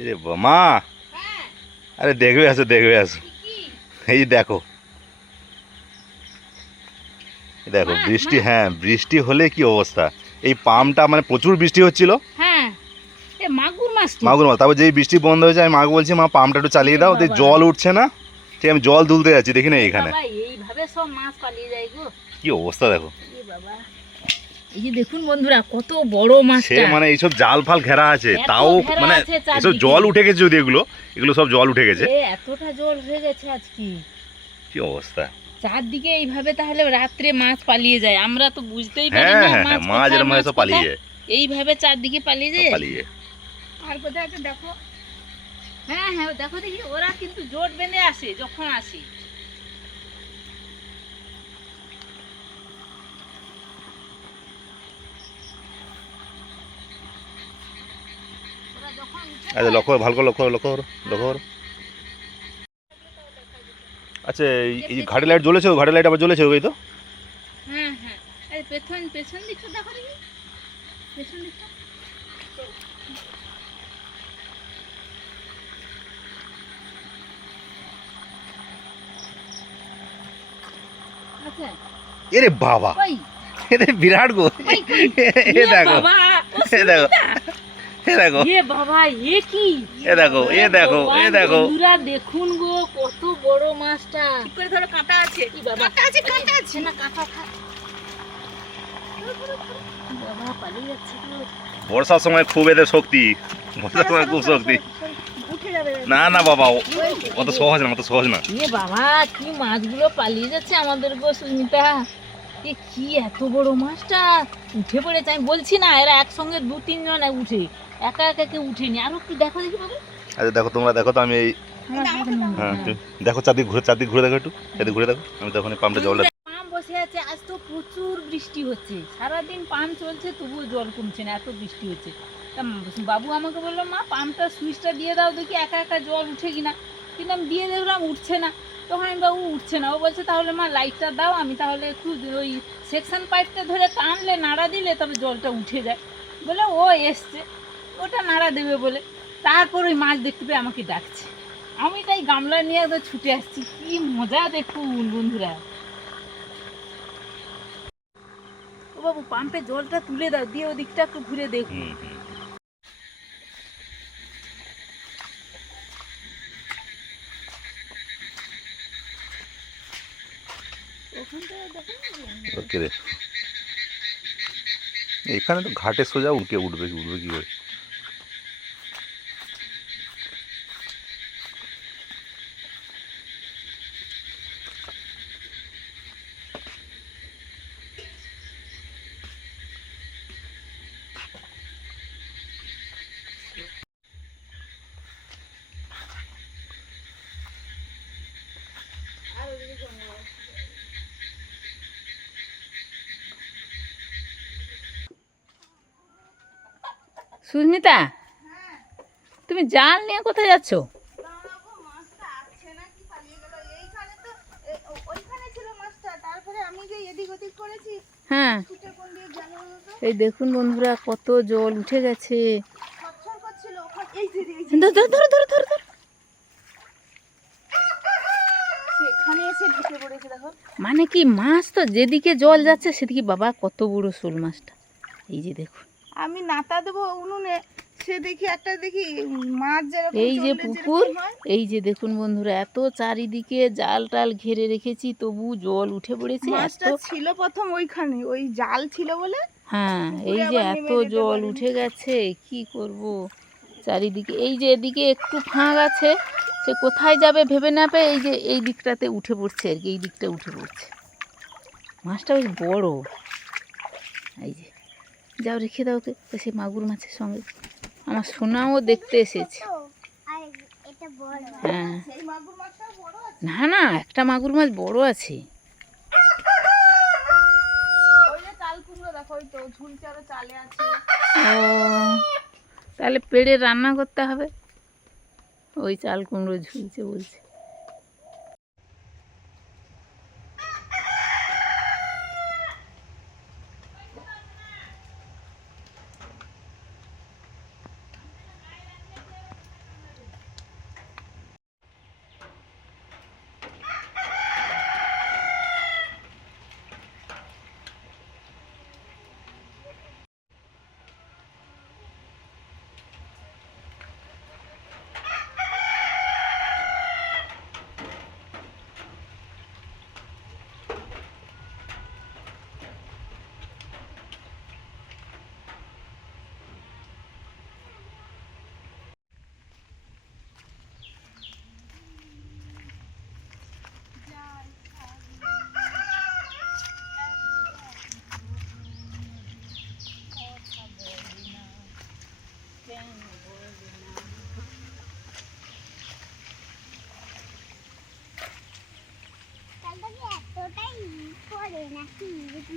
এরে মা, আরে দেখবে আসো দেখবে আসো। এই দেখো দেখো বৃষ্টি, হ্যাঁ বৃষ্টি হলে কি অবস্থা। এই পাম্পটা মানে প্রচুর বৃষ্টি হচ্ছিল, হ্যাঁ এ মাগুর মাছ তো। মাগুর মাছ। তারপর যেই বৃষ্টি বন্ধ হয়েছে আমি মাকে বলছি মা পাম্পটা একটু চালিয়ে দাও, দিয়ে জল উঠছে না, ঠিক আমি জল তুলতে যাচ্ছি দেখি না এখানে বাবা এইভাবে সব মাছ পালিয়ে যায় গো। কি অবস্থা দেখো। এ বাবা, এই যে দেখুন বন্ধুরা কত বড় সে মাছটা। মানে এইসব জাল ফাল ঘেরা আছে, এত তাও ঘেরা মানে আছে এসব চারদিকে। জল উঠে গেছে, যদি এগুলো এগুলো সব জল উঠে গেছে। এ এতটা জল হয়ে গেছে আজকে কি অবস্থা। চারদিকে এইভাবে তাহলে রাত্রে মাছ পালিয়ে যায়, আমরা তো বুঝতেই পারি হ্যাঁ না হ্যাঁ হ্যাঁ, মাছ এরম সব পালিয়ে যায়, এইভাবে চারদিকে পালিয়ে যায়। পালিয়ে যায়। আর কোথায় একটা দেখো, হ্যাঁ হ্যাঁ দেখো দেখি, ওরা কিন্তু জোট বেঁধে আসে যখন আসে। ওরা যখন উঠে আচ্ছা লক্ষ্য করো, ভালো করে লক্ষ্য করো, লক্ষ্য করো, লক্ষ্য করো। আচ্ছা এই ঘাটে লাইট জ্বলেছে, ঘাটে লাইট আবার জ্বলেছে ওই তো। হ্যাঁ হ্যাঁ, এই পেছন পেছন দিকটা দেখো দেখি, পেছন দিকটা। আচ্ছা এরে বাবা, ওই এরে বিরাট গো। ওই কই, এ দেখো, বাবা ও এ দেখো, এ দেখো, এ বাবা, এ কি, এ দেখো, এ দেখো, এ দেখো। বন্ধুরা দেখুন গো কত বড় মাছটা। ঠিক করে ধরো, কাঁটা আছে, কি বাবা, কাঁটা আছে, কাঁটা আছে। না কাঁটা খা, বাবা পালিয়ে যাচ্ছে তো। বর্ষার সময় খুব এদের শক্তি, বর্ষার সময় খুব শক্তি। উঠে যাবে। না না বাবা, অত সহজ না, অত সহজ না। এ বাবা কি মাছগুলো পালিয়ে যাচ্ছে আমাদের গো সুস্মিতা। এ কি এত বড় মাছটা, উঠে পড়েছে। আমি বলছি না এরা একসঙ্গে দু তিনজন উঠে, একা একা কেউ উঠেনি। আরো কি দেখো দেখি বাবা, আচ্ছা দেখো, তোমরা দেখো তো, আমি এই আমার হাতে নাও। হ্যাঁ তুমি দেখো, চারদিক ঘুরে, চারদিক ঘুরে দেখো, একটু চারদিক ঘুরে দেখো। আমি তখন পাম্পটা জলটা পাম্প বসে আছে, আজ তো প্রচুর বৃষ্টি হচ্ছে, সারাদিন পাম্প চলছে তবুও জল কমছে না, এত বৃষ্টি হচ্ছে। তা বাবু আমাকে বললো মা পাম্পটা সুইচটা দিয়ে দাও দেখি একা একা জল উঠে কিনা, কিন্তু আমি দিয়ে দেখলাম উঠছে না। তখন আমি বাবু উঠছে না, ও বলছে তাহলে মা লাইটটা দাও, আমি তাহলে একটু ওই সেকশন পাইপটা ধরে টানলে নাড়া দিলে তবে জলটা উঠে যায় বলে ও এসছে, ওটা নাড়া দেবে বলে। তারপর ওই মাছ দেখতে পেয়ে আমাকে ডাকছে, আমি তাই গামলা নিয়ে একদম ছুটে আসছি। কি মজা দেখুন বন্ধুরা। ও বাবু পাম্পে জলটা তুলে দাও, দিয়ে ওদিকটা একটু ঘুরে দেখুন। ওকে রে, এখানে তো ঘাটে সোজা উঠে উঠবে, উঠবে কি করে। সুস্মিতা, তুমি জাল নিয়ে কোথায় যাচ্ছ? মাছটা আছে নাকি পালিয়ে গেল। এইখানে তো ওইখানে ছিল মাছটা, তারপরে আমি যে এদিক ওদিক করেছি, হ্যাঁ ছুটে কোন দিয়ে গেল তো। এই দেখুন বন্ধুরা কত জল উঠে গেছে। ছটছট করছিল ওখানে, এই যে ধরো ধরো ধরো ধরো ধরো। এখানে এসে ঢুকে পড়েছে দেখো। মানে কি মাছ তো যেদিকে জল যাচ্ছে সেদিকে, বাবা কত বড় শোল মাছটা, এই যে দেখুন। আমি নাতা দেবো উনুনে, সে দেখি একটা দেখি মাছ যেরকম এই যে চললে পুকুর, যেরকম হয়। এই যে দেখুন বন্ধুরা এত চারিদিকে জাল টাল ঘিরে রেখেছি তবু জল উঠে পড়েছে মাছটা এত। ছিল প্রথম ওইখানে, ওই জাল ছিল বলে। হ্যাঁ পুকুরে এই যে আবার এত নেমে যেতে জল পারিনি। উঠে গেছে কি করব। চারিদিকে এই যে এদিকে একটু ফাঁক আছে, সে কোথায় যাবে ভেবে না পেয়ে এই যে এই দিকটাতে উঠে পড়ছে আর কি, এই দিকটা উঠে পড়ছে। মাছটা বেশ বড়। এই যে যাও রেখে দাও ওকে, সে মাগুর মাছের সঙ্গে। আমার সোনাও দেখতে এসেছে। হ্যাঁ সেই মাগুর মাছটাও বড় আছে। না না, একটা মাগুর মাছ বড় আছে। ওই যে চাল কুমড়ো দেখো, ওই তো ঝুলছে, আরো চালে আছে। ও তাহলে পেড়ে রান্না করতে হবে, ওই চাল কুমড়ো ঝুলছে বলছে।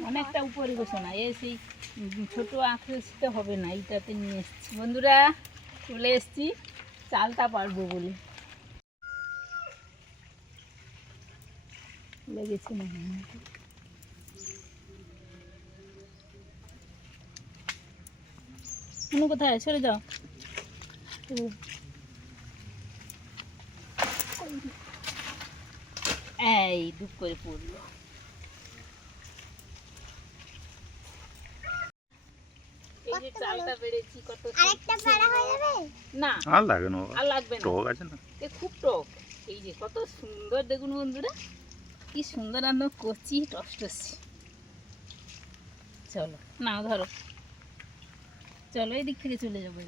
অনেকটা উপরে বসে না, এই সেই ছোটো আঁকড়ে হবে না, এইটাতে নিয়ে এসছি বন্ধুরা, চলে এসছি চালটা পারবো বলে। লেগেছে না কোনো কোথায় সরে যাও। এই দুঃখ করে পড়লো। এই যে চালটা বেড়েছি কত না আর লাগে না, আর লাগবে না, টক আছে না, এ খুব টক। এই যে কত সুন্দর দেখুন বন্ধুরা, কি সুন্দর একদম কচি টসটসি। চলো নাও ধরো, চলো এই দিক থেকে চলে যাবো।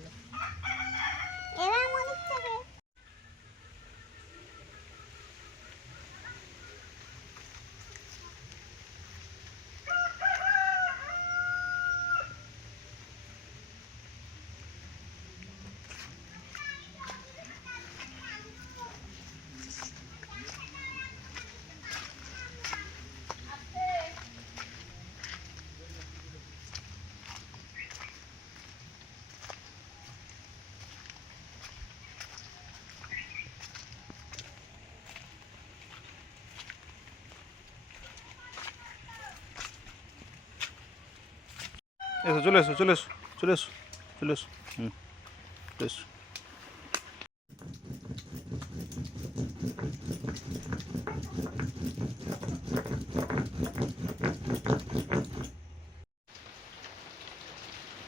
এসো চলে এসো চলে এসো চলে এসো চলে এসো চলে এসো।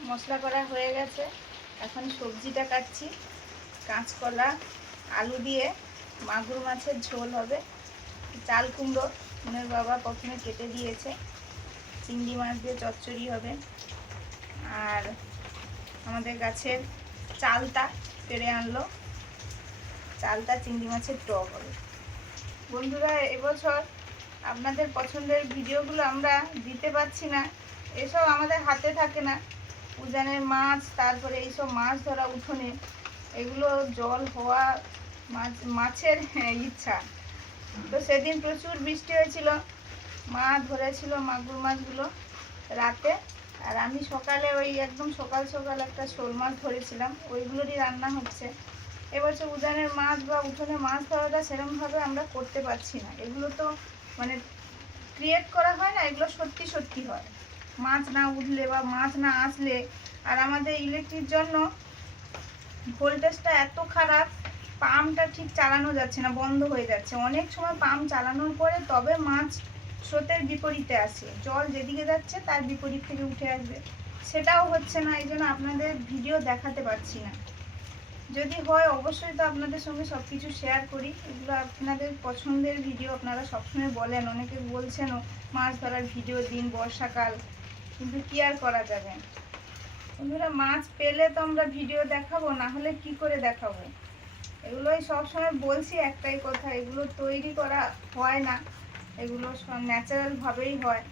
মশলা করা হয়ে গেছে, এখন সবজিটা কাটছি। কাঁচকলা আলু দিয়ে মাগুর মাছের ঝোল হবে, চাল কুমড়ো মনের বাবা প্রথমে কেটে দিয়েছে, চিংড়ি মাছ দিয়ে চচ্চড়ি হবে, আর আমাদের গাছের চালটা পেড়ে আনলো, চালটা চিংড়ি মাছের টক হবে। বন্ধুরা এবছর আপনাদের পছন্দের ভিডিওগুলো আমরা দিতে পারছি না, এসব আমাদের হাতে থাকে না। উজানের মাছ, তারপরে এইসব মাছ ধরা উঠোনে, এগুলো জল হওয়া মাছের ইচ্ছা। তো সেদিন প্রচুর বৃষ্টি হয়েছিল, মা ধরেছিল মাগুর মাছগুলো রাতে, আর আমি সকালে ওই একদম সকাল সকাল একটা শোল মাছ ধরেছিলাম, ওইগুলোরই রান্না হচ্ছে। এবছর উজানের মাছ বা উঠোনে মাছ ধরাটা সেরকমভাবে আমরা করতে পারছি না, এগুলো তো মানে ক্রিয়েট করা হয় না, এগুলো সত্যি সত্যি হয়। মাছ না উঠলে বা মাছ না আসলে, আর আমাদের ইলেকট্রিক জন্য ভোল্টেজটা এত খারাপ, পাম্পটা ঠিক চালানো যাচ্ছে না, বন্ধ হয়ে যাচ্ছে। অনেক সময় পাম্প চালানোর পরে তবে মাছ স্রোতের বিপরীতে আসে, জল যেদিকে যাচ্ছে তার বিপরীত থেকে উঠে আসবে, সেটাও হচ্ছে না। এই জন্য আপনাদের ভিডিও দেখাতে পারছি না। যদি হয় অবশ্যই তো আপনাদের সঙ্গে সব কিছু শেয়ার করি, এগুলো আপনাদের পছন্দের ভিডিও, আপনারা সবসময় বলেন, অনেকে বলছেনও মাছ ধরার ভিডিও দিন, বর্ষাকাল, কিন্তু কি আর করা যাবে। বন্ধুরা মাছ পেলে তো আমরা ভিডিও দেখাবো, না হলে কি করে দেখাবো। এগুলোই সবসময় বলছি একটাই কথা, এগুলো তৈরি করা হয় না, এগুলো ন্যাচারালভাবেই হয়।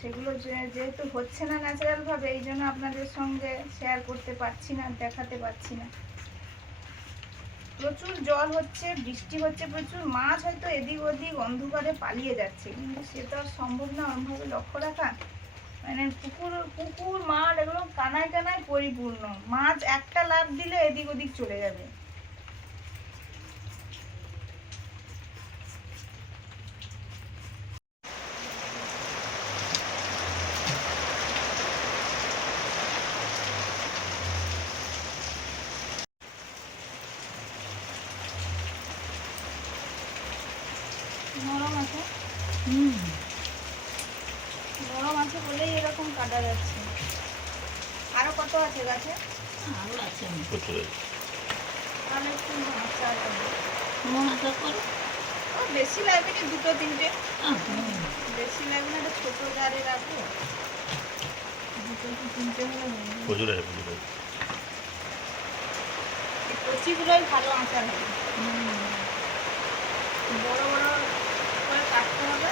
সেগুলো যেহেতু হচ্ছে না ন্যাচারালভাবে, এই জন্য আপনাদের সঙ্গে শেয়ার করতে পারছি না, দেখাতে পারছি না। প্রচুর জল হচ্ছে, বৃষ্টি হচ্ছে প্রচুর, মাছ হয়তো এদিক ওদিক অন্ধকারে পালিয়ে যাচ্ছে, কিন্তু সে তো আর সম্ভব না ওরমভাবে লক্ষ্য রাখা। মানে পুকুর মাঠ এগুলো কানায় কানায় পরিপূর্ণ, মাছ একটা লাফ দিলে এদিক ওদিক চলে যাবে। নরম আছে, নরম আছে বলেই এরকম কাটা যাচ্ছে। আরো কত আছে গাছে? আরও আছে তাহলে একটু ভাজা করবো। মহাটা করো, ও বেশি লাগবে না, দুটো তিনটে, বেশি লাগবে না, একটা ছোটো জারে রাখবো, দুটো কি তিনটে হলে প্রচুর আছে প্রচুর আছে। কচিগুলোই ভালো আচার হবে, বড় বড় করে কাটতে হবে।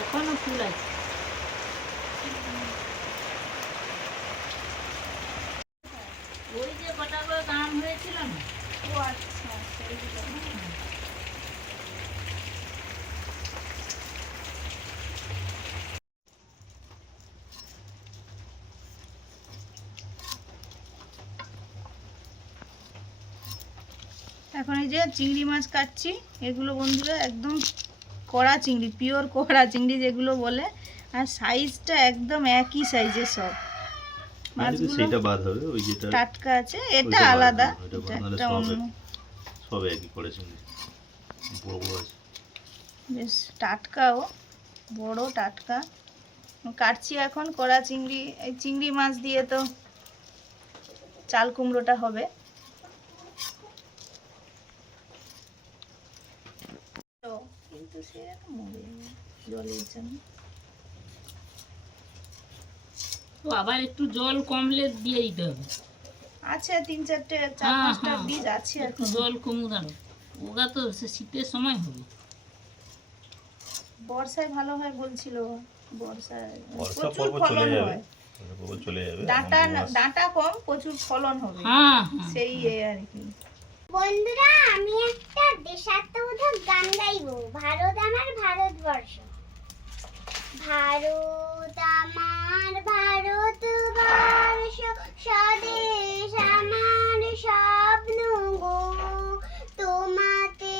এখনো ফুল আছে। ওই যে কটা করে দাম হয়েছিল না, ও আচ্ছা, সেইগুলো না। এখন এই যে চিংড়ি মাছ কাটছি, এগুলো বন্ধুরা একদম কড়া চিংড়ি, পিওর কড়া চিংড়ি যেগুলো বলে, আর সাইজটা একদম একই সাইজের সব মাছগুলো। সেটা বাদ হবে, ওই যেটা টাটকা আছে, এটা ওইটা বাদ আলাদা, হবে, ওইটা এটা বাদ, নাহলে একটা সব অন্য। সব একই করেছে, বড় বড় আছে। বেশ টাটকাও, বড় টাটকা। কাটছি এখন কড়া চিংড়ি। এই চিংড়ি মাছ দিয়ে তো চাল কুমড়োটা হবে। তো কিন্তু সে মরে যাবে জলের জন্য। তো আবার একটু জল কমলে দিয়ে দিতে হবে। আছে 3-4টে, হ্যাঁ, 4-5টা হ্যাঁ। বীজ আছে একটু এখন। জল কমু দাঁড়ো, ওগা তো সে শীতের সময় হবে। বর্ষায় ভালো হয় বলছিল, বর্ষায় বর্ষা প্রচুর পর্ব ফলন চলে যাবে, হয়। চলে যাবে। ডাঁটা ডাঁটা কম, প্রচুর ফলন হবে, হ্যাঁ, হ্যাঁ। সেই আর কি। বন্ধুরা, আমি একটা দেশাত্মবোধক গান গাইবো। ভারত আমার ভারতবর্ষ, ভারত আমার ভারতবর্ষ, স্বদেশ আমার স্বপ্ন গো, তোমাতে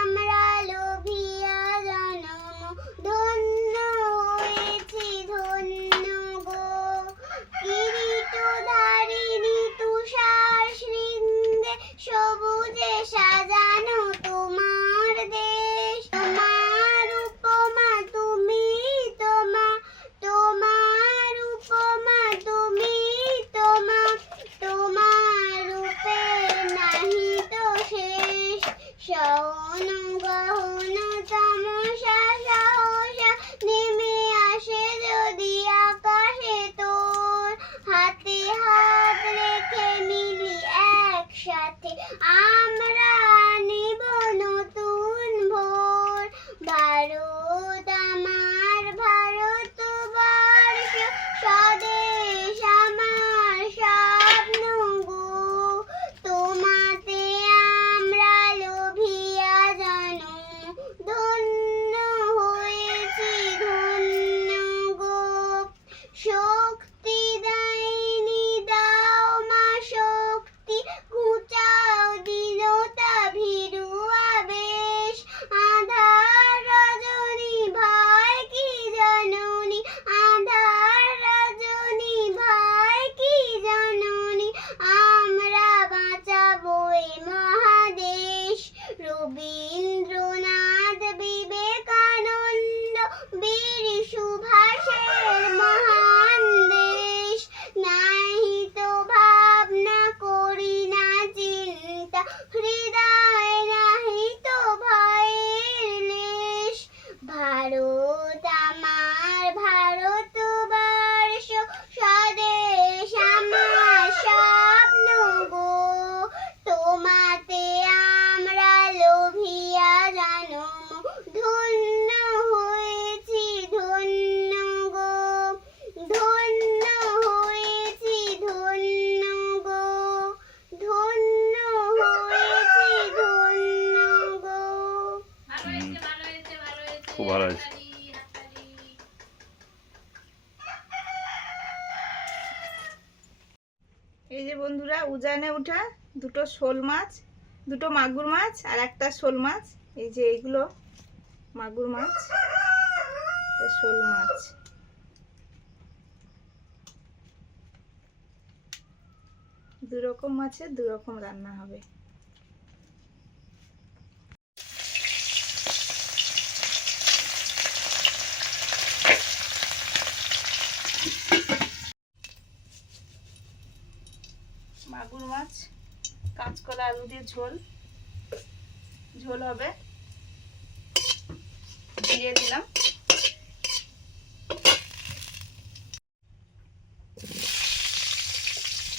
আমরা লোভিয়া জনম, ধন্য হয়েছি ধন্য গো, কিরীটধারিণী তুষার শৃঙ্গে, সবুজে সাজানো তোমার দেশ, তোমার উপমা তুমি, তোমার উপমা তুমি, তোমার রূপে নাহি তো শেষ, সহন গহন তামসা সহসা নেমে আসে যদি আকাশে তোর, হাতে হাত রেখে মিলি একসাথে আমরা নিব নতুন ভোর, ভারত আমার ভারতবর্ষ, স্বদেশ আমার স্বপ্ন গো, তোমাতে আমরা লোভিয়া জনম, ধন্য হয়েছি ধন্য গো, শক্তি দাইনি দাও মা শক্তি, ঘুচাও দীনতা ভীরু আবেশ, আধার রজনী ভয় কি জননী, আধার রজনী ভয় কি জননী, আমরা বাঁচাবো এ মহাদেশ, রবীন্দ্রনাথ বিবেকানন্দ বীর সুভাষের মহান দেশ, নাহি তো ভাবনা করি না চিন্তা, হৃদয় নাহি তো ভয়ের লেশ, ভারত আমার ভারতবর্ষ, স্বদেশ আমার স্বপ্ন গো, তোমাতে আমরা লোভিয়া জনম, ধন্য হয়েছি ধন্য গো, ধন্য হয়েছি ধন্য গো, ধন্য হয়েছি ধন্য গো। ভালো হয়েছে, ভালো হয়েছে, ভালো হয়েছে। খুব ভালো হয়েছে। হাততালি, হাততালি। এই যে বন্ধুরা, উজানে ওঠা দুটো শোল মাছ, দুটো মাগুর মাছ আর একটা শোল মাছ। এই যে এইগুলো মাগুর মাছ, এটা শোল মাছ। দু রকম মাছের দু রকম রান্না হবে। মাগুর মাছ, কাঁচকলা আলু দিয়ে ঝোল, ঝোল হবে। দিয়ে দিলাম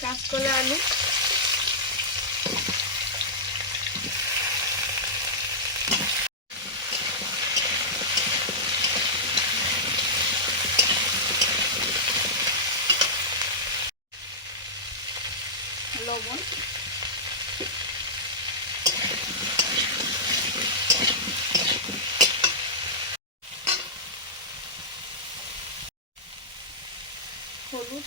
কাঁচকলা আলু, হলুদ,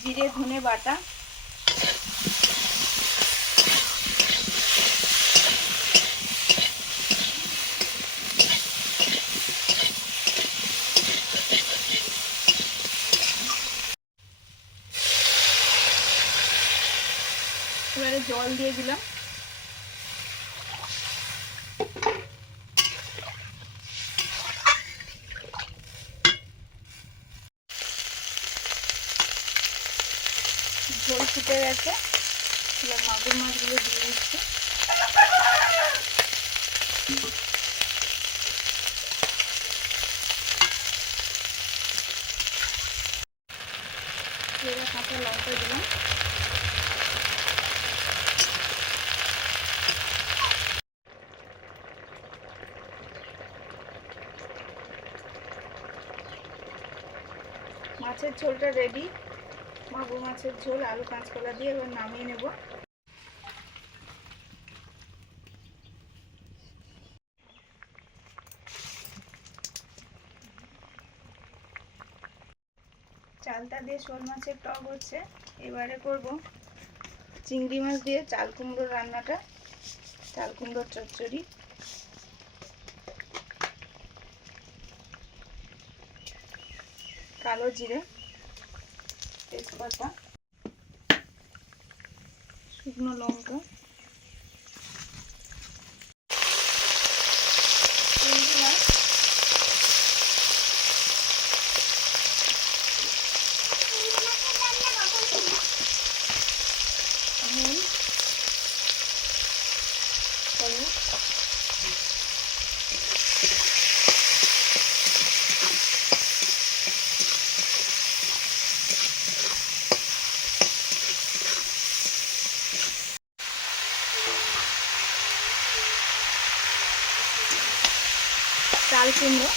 জিরে ধনে বাটা, এবারে জল দিয়ে দিলাম। ঝোল ফুটে গেছে, এবার মাগুর মাছগুলো দিয়ে দিচ্ছি। এবার কাঁচা লঙ্কা দিলাম। মাছের ঝোলটা রেডি। মাগুর মাছের ঝোল আলু কাঁচকলা দিয়ে এবার নামিয়ে নেব। চালতা দিয়ে শোল মাছের টক হচ্ছে। এবারে করব চিংড়ি মাছ দিয়ে চাল কুমড়োর রান্নাটা, চাল কুমড়োর চচ্চড়ি। কালো জিরে, তেজপাতা, শুকনো লঙ্কা, চিংড়ি মাছ, নুন, হলুদ, চাল কুমড়ো,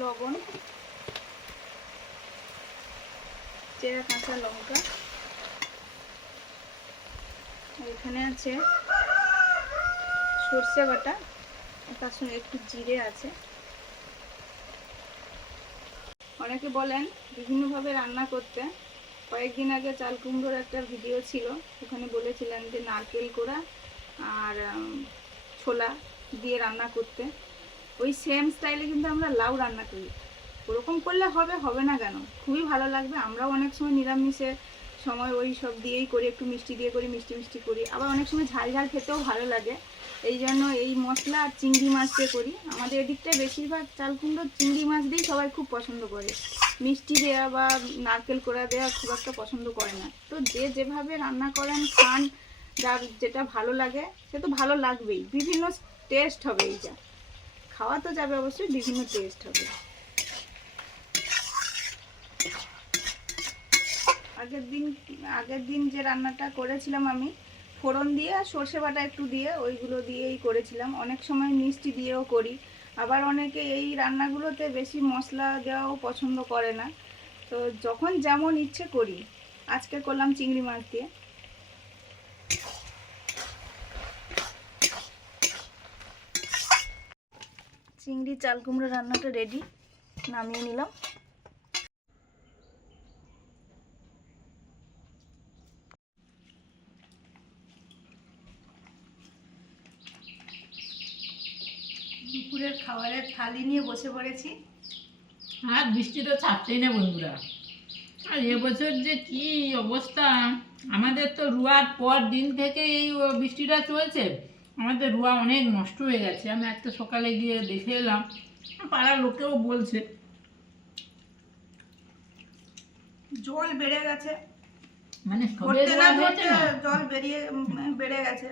লবণ, চেরা কাঁচা লঙ্কা, আর এখানে আছে সর্ষে বাটা, তার সঙ্গে একটু জিরে আছে। অনেকে বলেন বিভিন্নভাবে রান্না করতে। কয়েকদিন আগে চাল কুমড়োর একটা ভিডিও ছিল, ওখানে বলেছিলেন যে নারকেল কোড়া আর ছোলা দিয়ে রান্না করতে। ওই সেম স্টাইলে কিন্তু আমরা লাউ রান্না করি। ওরকম করলে হবে, হবে না কেন, খুবই ভালো লাগবে। আমরাও অনেক সময় নিরামিষে সময় ওই সব দিয়েই করি, একটু মিষ্টি দিয়ে করি, মিষ্টি মিষ্টি করি। আবার অনেক সময় ঝাল ঝাল খেতেও ভালো লাগে, এই জন্য এই মশলা আর চিংড়ি মাছ দিয়ে করি। আমাদের এদিকটায় বেশিরভাগ চাল কুমড়ো চিংড়ি মাছ দিয়েই সবাই খুব পছন্দ করে, মিষ্টি দেওয়া বা নারকেল কোড়া দেওয়া খুব একটা পছন্দ করে না। তো যে যেভাবে রান্না করেন খান, যার যেটা ভালো লাগে সে তো ভালো লাগবেই। বিভিন্ন টেস্ট হবে, এইটা খাওয়া তো যাবে অবশ্যই, বিভিন্ন টেস্ট হবে। আগের দিন যে রান্নাটা করেছিলাম আমি ফোড়ন দিয়ে আর সর্ষে বাটা একটু দিয়ে, ওইগুলো দিয়েই করেছিলাম। অনেক সময় মিষ্টি দিয়েও করি, আবার অনেকে এই রান্নাগুলোতে বেশি মশলা দেওয়াও পছন্দ করে না। তো যখন যেমন ইচ্ছে করি। আজকে করলাম চিংড়ি মাছ দিয়ে। চিংড়ি চাল কুমড়ো রান্নাটা রেডি, নামিয়ে নিলাম। দুপুরের খাবারের থালি নিয়ে বসে পড়েছি। আর বৃষ্টি তো ছাড়ছেই না বন্ধুরা। আর এবছর যে কি অবস্থা, আমাদের তো রুয়ার পর দিন থেকে এই বৃষ্টিটা চলছে। আমাদের রুয়া অনেক নষ্ট হয়ে গেছে। আমি একটা সকালে গিয়ে দেখে এলাম, পাড়ার লোকেও বলছে জল বেড়ে গেছে, মানে সবে ধরতে না রোয়া হয়েছে ধরতে না। জল বেড়ে গেছে।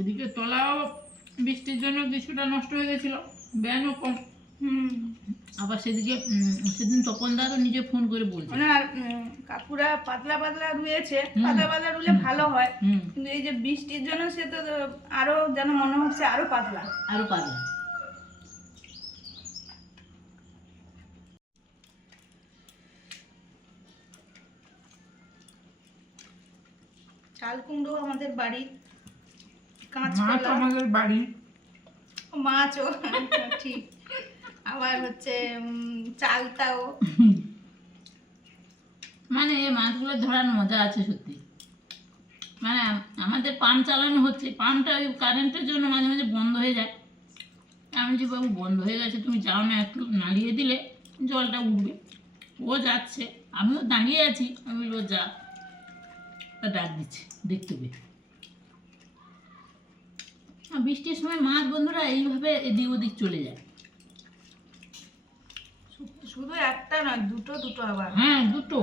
এদিকে তলাও বৃষ্টির জন্য কিছুটা নষ্ট হয়ে গেছিল, ব্যায়ামও কম। আবার সেদিকে সেদিন তপনদারও নিজে ফোন করে বলছে মানে আর, কাকুরা পাতলা পাতলা রুয়েছে, পাতলা পাতলা রুলে ভালো হয়, কিন্তু এই যে বৃষ্টির জন্য সে তো আরো যেন মনে হচ্ছে আরো পাতলা। আরো পারলাম। চাল কুমড়ো আমাদের বাড়ি, মাছ কাঁচকলা, আমাদের বাড়ি। মাছও ঠিক, আবার হচ্ছে চালতাও। মানে এই মাছগুলো ধরার মজা আছে সত্যি। মানে আমাদের পাম্প চালানো হচ্ছে, পাম্পটা ওই কারেন্টের জন্য মাঝে মাঝে বন্ধ হয়ে যায়। আমি যে বাবু বন্ধ হয়ে গেছে, তুমি যাও না, একটু নাড়িয়ে দিলে জলটা উঠবে। ও যাচ্ছে, আমিও দাঁড়িয়ে আছি, আমি বলবো যা, তা ডাক দিচ্ছে দেখতে পেয়ে। আর বৃষ্টির সময় মাছ বন্ধুরা এইভাবে এদিক ওদিক চলে যায়। শুধু একটা নয়, দুটো দুটো আবার। হ্যাঁ, দুটো।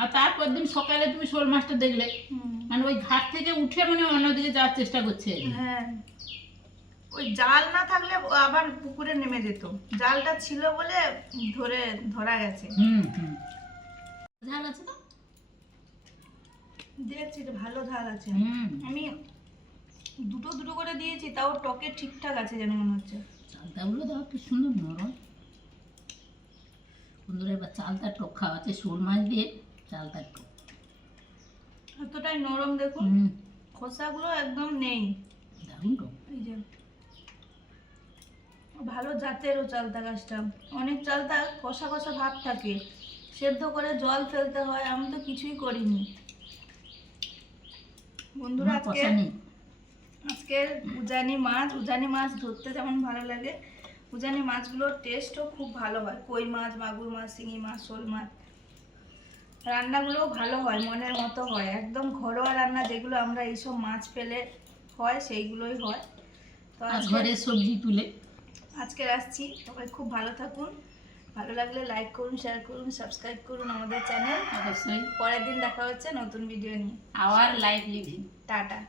আর তারপর দিন সকালে তুমি শোল মাছটা দেখলে, মানে ওই ঘাট থেকে উঠে মানে অন্যদিকে যাওয়ার চেষ্টা করছে। হ্যাঁ, ওই জাল না থাকলে ও আবার পুকুরে নেমে যেত, জালটা ছিল বলে ধরা গেছে। ঝাল আছে না? দেখছি তো ভালো ঝাল আছে। হুম। আমি দুটো দুটো করে দিয়েছি, তাও টকে ঠিকঠাক আছে যেন মনে হচ্ছে। চালতাগুলো দেখো কি সুন্দর নরম। বন্ধুরা এবার চালতার টক খাওয়াচ্ছে, শোল মাছ দিয়ে চালতার টক। এতটাই নরম দেখুন, খোসাগুলো একদম নেই। দারুণ টক। এই যে ভালো জাতেরও চালতা গাছটা, অনেক চালতা কষা কষা ভাব থাকে, সেদ্ধ করে জল ফেলতে হয়, আমি তো কিছুই করিনি। বন্ধুরা আমার কষা নেই। আজকে উজানি মাছ ধরতে যেমন ভালো লাগে, উজানি মাছগুলোর টেস্টও খুব ভালো হয়। কই মাছ, মাগুর মাছ, শিঙি মাছ, শোল মাছ, রান্নাগুলোও ভালো হয়, মনের মতো হয়, একদম ঘরোয়া রান্না যেগুলো আমরা এইসব মাছ পেলে হয় সেইগুলোই হয়। তো আর ঘরের সবজি তুলে। আজকে আসছি, সবাই খুব ভালো থাকুন, ভালো লাগলে লাইক করুন, শেয়ার করুন, সাবস্ক্রাইব করুন আমাদের চ্যানেল। অবশ্যই। পরের দিন দেখা হচ্ছে নতুন ভিডিও নিয়ে। Our life living. টাটা।